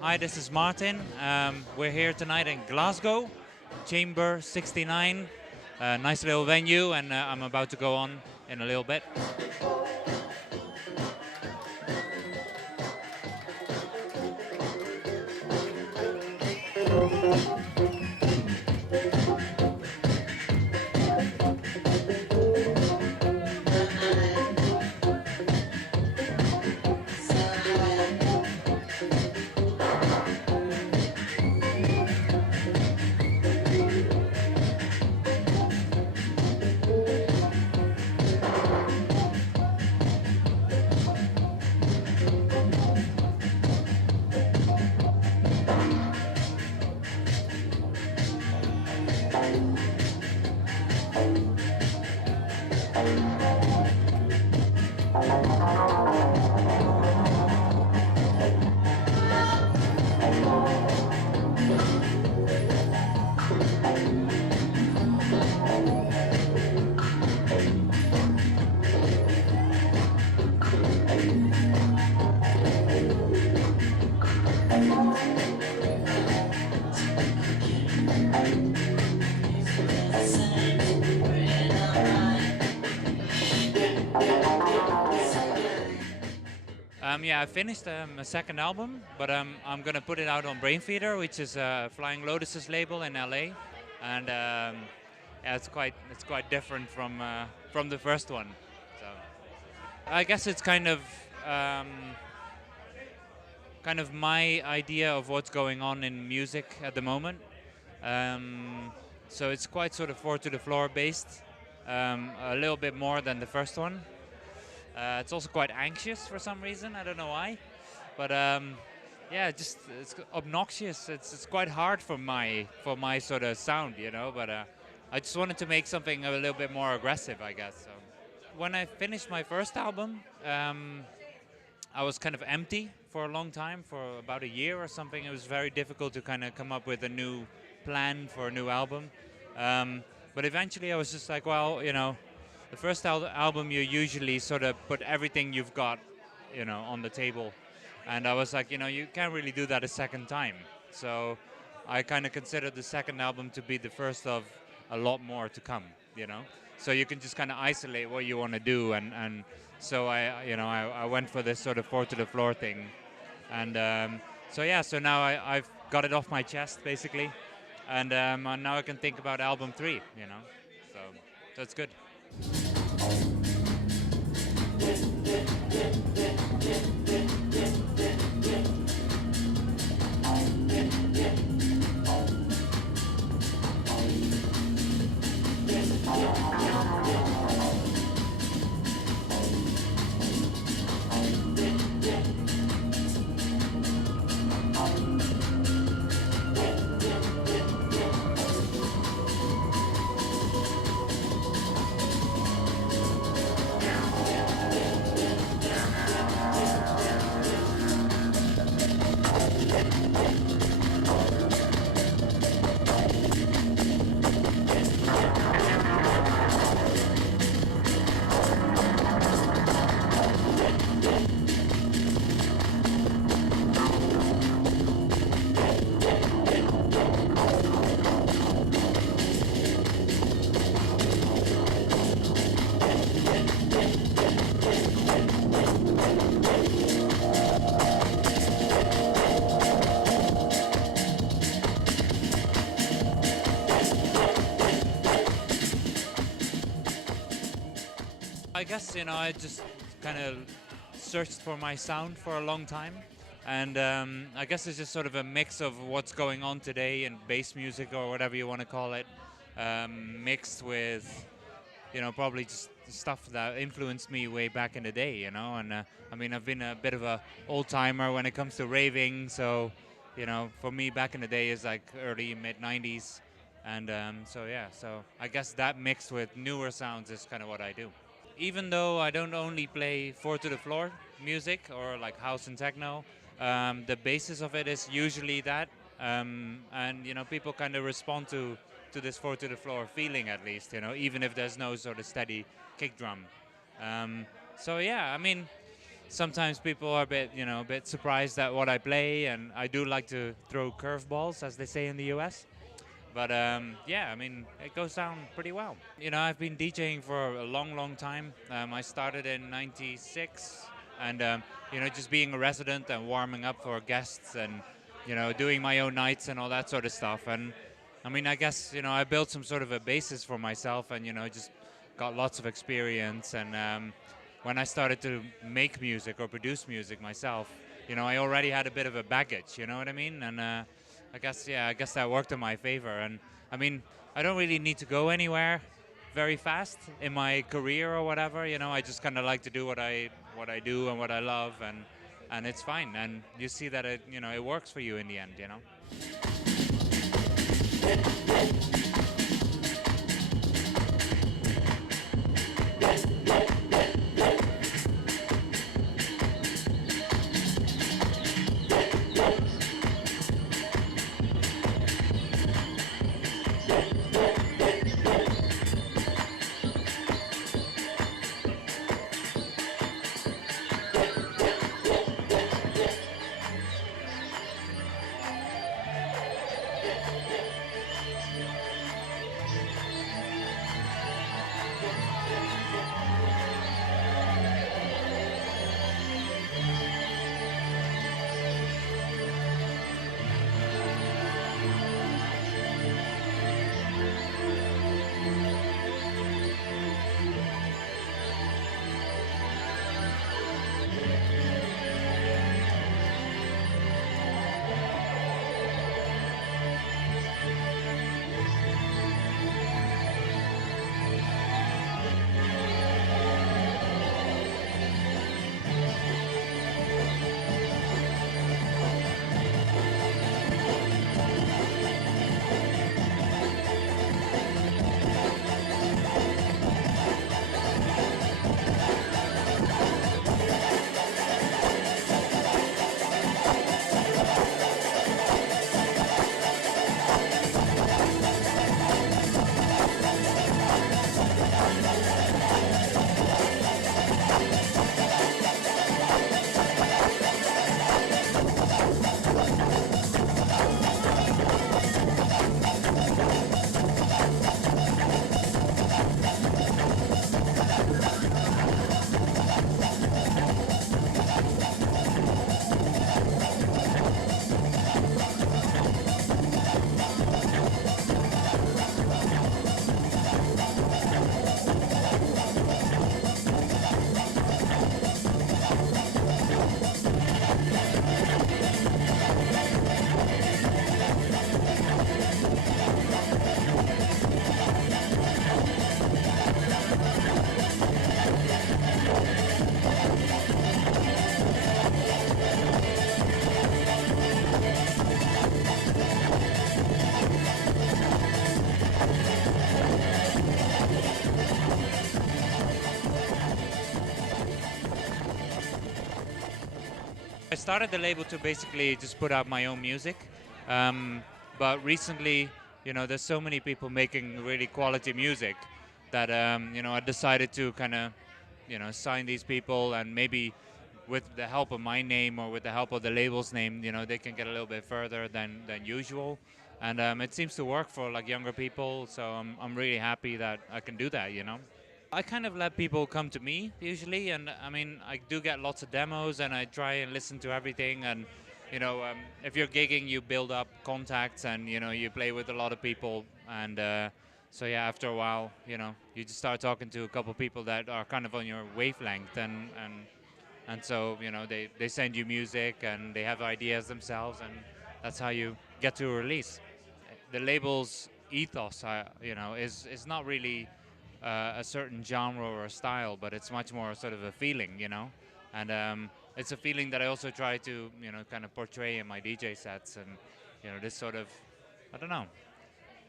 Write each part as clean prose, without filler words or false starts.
Hi, this is Martyn. We're here tonight in Glasgow, Chambre 69. Nice little venue, and I'm about to go on in a little bit. Yeah, I finished a second album, but I'm gonna put it out on Brainfeeder, which is Flying Lotus's label in LA, and yeah, it's quite different from the first one. So I guess it's kind of my idea of what's going on in music at the moment. Um, so it's quite sort of four to the floor based, a little bit more than the first one. It's also quite anxious for some reason. I don't know why, but yeah, just it's obnoxious. It's quite hard for my sort of sound, you know. But I just wanted to make something a little bit more aggressive, I guess. So when I finished my first album, I was kind of empty for a long time, for about a year or something. It was very difficult to kind of come up with a new plan for a new album. But eventually, I was just like, well, you know, the first album you usually sort of put everything you've got, you know, on the table, and I was like, you know, you can't really do that a second time. So I kind of considered the second album to be the first of a lot more to come, you know. So you can just kind of isolate what you want to do, and so I went for this sort of four to the floor thing, and so yeah, so now I've got it off my chest basically, and now I can think about album three, you know. So it's good. I guess, you know, I just kind of searched for my sound for a long time, and I guess it's just sort of a mix of what's going on today in bass music or whatever you want to call it, mixed with, you know, probably just stuff that influenced me way back in the day, you know. And I mean, I've been a bit of a old timer when it comes to raving, so you know, for me back in the day is like early mid '90s, and so yeah, so I guess that mixed with newer sounds is kind of what I do. Even though I don't only play four to the floor music or like house and techno, the basis of it is usually that, and you know, people kind of respond to this four to the floor feeling, at least, you know, even if there's no sort of steady kick drum. So yeah, I mean, sometimes people are a bit, a bit surprised at what I play, and I do like to throw curveballs, as they say in the US. But yeah, I mean, it goes down pretty well. I've been DJing for a long, long time. I started in '96, and just being a resident and warming up for guests, and doing my own nights and all that sort of stuff. And I mean, I guess I built some sort of a basis for myself, and just got lots of experience. And when I started to make music or produce music myself, I already had a bit of a baggage. You know what I mean? And I guess that worked in my favor. And I mean, I don't really need to go anywhere very fast in my career or whatever. I just kind of like to do what I do and what I love, and it's fine. And you see that it works for you in the end. I started the label to basically just put out my own music, um, but recently, there's so many people making really quality music that I decided to kind of, sign these people, and maybe with the help of my name or with the help of the label's name, they can get a little bit further than usual, and it seems to work for like younger people. So I'm really happy that I can do that. I kind of let people come to me usually, and I mean, I do get lots of demos, and I try and listen to everything. And if you're gigging, you build up contacts, and you play with a lot of people, and so yeah, after a while, you just start talking to a couple of people that are kind of on your wavelength, and so they send you music, and they have ideas themselves, and that's how you get to a release. The label's ethos, is not really a certain genre or a style, but it's much more sort of a feeling. And it's a feeling that I also try to, kind of portray in my DJ sets, and this sort of, I don't know,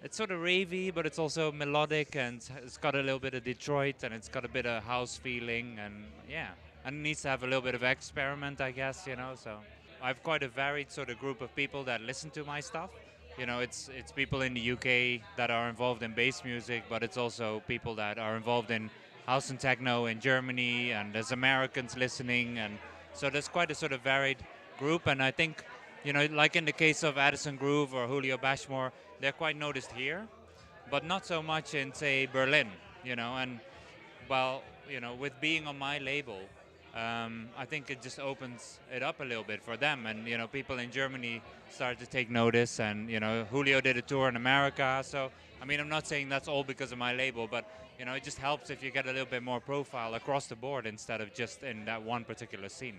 it's sort of ravey, but it's also melodic, and it's got a little bit of Detroit, and it's got a bit of house feeling, and yeah, and it needs to have a little bit of experiment, I guess. So I've quite a varied sort of group of people that listen to my stuff. It's people in the UK that are involved in bass music, but it's also people that are involved in house and techno in Germany, and there's Americans listening, and so there's quite a sort of varied group. And I think, like in the case of Addison Groove or Julio Bashmore, they're quite noticed here, but not so much in, say, Berlin. And well, with being on my label, I think it just opens it up a little bit for them, and people in Germany started to take notice, and Julio did a tour in America. So I mean, I'm not saying that's all because of my label, but it just helps if you get a little bit more profile across the board instead of just in that one particular scene.